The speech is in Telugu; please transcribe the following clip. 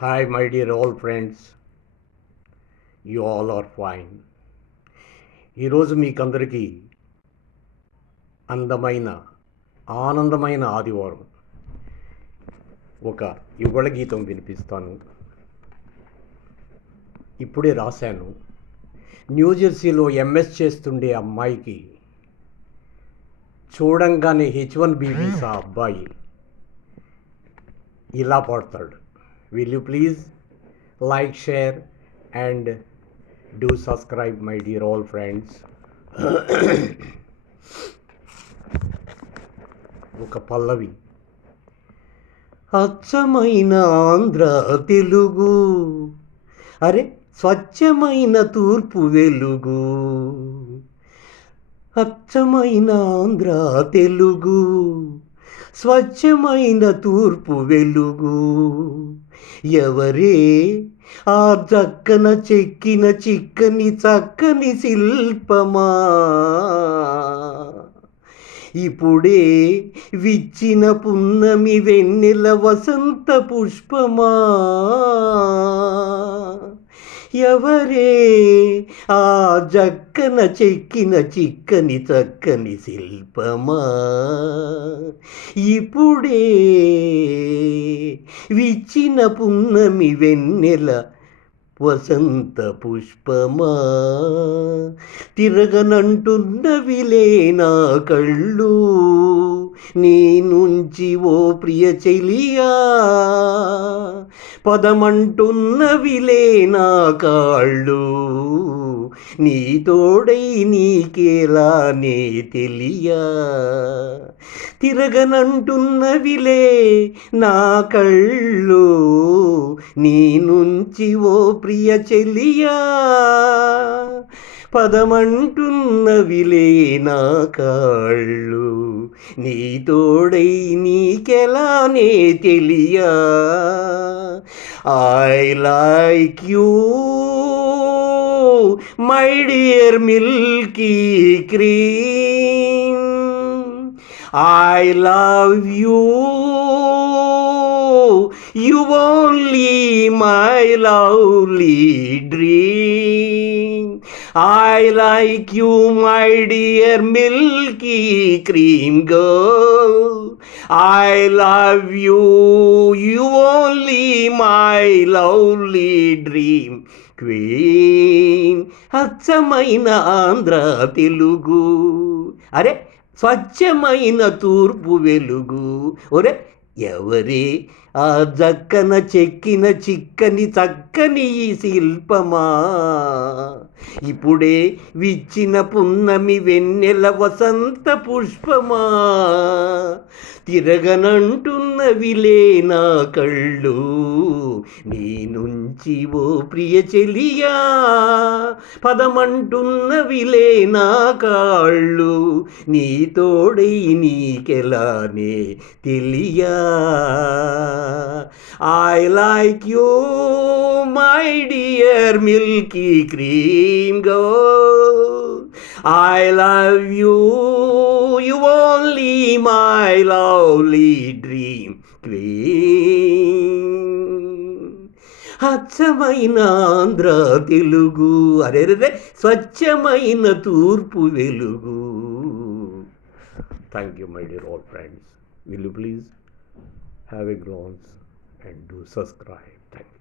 Hi, my dear old friends. You all are fine. ఈరోజు మీకందరికీ అందమైన ఆనందమైన ఆదివారం ఒక యుగళ గీతం వినిపిస్తాను. ఇప్పుడే రాశాను. న్యూజెర్సీలో ఎంఎస్ చేస్తుండే అమ్మాయికి చూడంగానే H1B వీసా అబ్బాయి ఇలా పాడతాడు. Will you please like, share and do subscribe, my dear all friends. ఒక పల్లవి. అచ్చమైన ఆంధ్ర తెలుగు, అరే స్వచ్ఛమైన తూర్పు వెలుగు. అచ్చమైన ఆంధ్ర తెలుగు, స్వచ్ఛమైన తూర్పు వెలుగు. ఎవరే ఆ చక్కన చెక్కిన చిక్కని చక్కని శిల్పమా, ఇప్పుడే విచ్చిన పున్నమి వెన్నెల వసంత పుష్పమా. ఎవరే ఆ జక్కన చెక్కిన చిక్కని చక్కని శిల్పమా, ఇప్పుడే విచ్చిన పున్నమి వెన్నెల వసంత పుష్పమా. తిరగనంటున్నవిలే నా కళ్ళు నీ నుంచి ఓ ప్రియ చెలియా. పదమంటున్నవిలే నా కాళ్ళు నీ తోడై నీకేలానే తెలియా. తిరగనంటున్నవిలే నా కళ్ళు నీ నుంచి ఓ ప్రియ చెలియా. పదమంటున్నవిలే నా కాళ్ళు నీ తోడై నీకెలానే తెలియా. I like you my dear milky cream. I love you, you only my lovely dream. I like you, my dear milky cream girl. I love you, you only my lovely dream queen. అచ్చమైన ఆంధ్ర తెలుగు, అరే స్వచ్ఛమైన తూర్పు వెలుగు. ఒరే ఎవరే ఆ జక్కన చెక్కిన చిక్కని చక్కని ఈ శిల్పమా, ఇప్పుడే విచ్చిన పున్నమి వెన్నెల వసంత పుష్పమా. తిరగనంటున్నవిలే నా కళ్ళు నీ నుంచి ఓ ప్రియ చెలియా. పదమంటున్నవిలే నా కాళ్ళు నీ తోడై నీకెలానే తెలియా. I like you, my dear milky cream girl. I love you, you only my lovely dream queen. అచ్చమైన ఆంధ్ర తెలుగు, అరెరే స్వచ్ఛమైన తూర్పు వెలుగు. Thank you my dear all friends. Will you please have a glance and do subscribe. Thank you.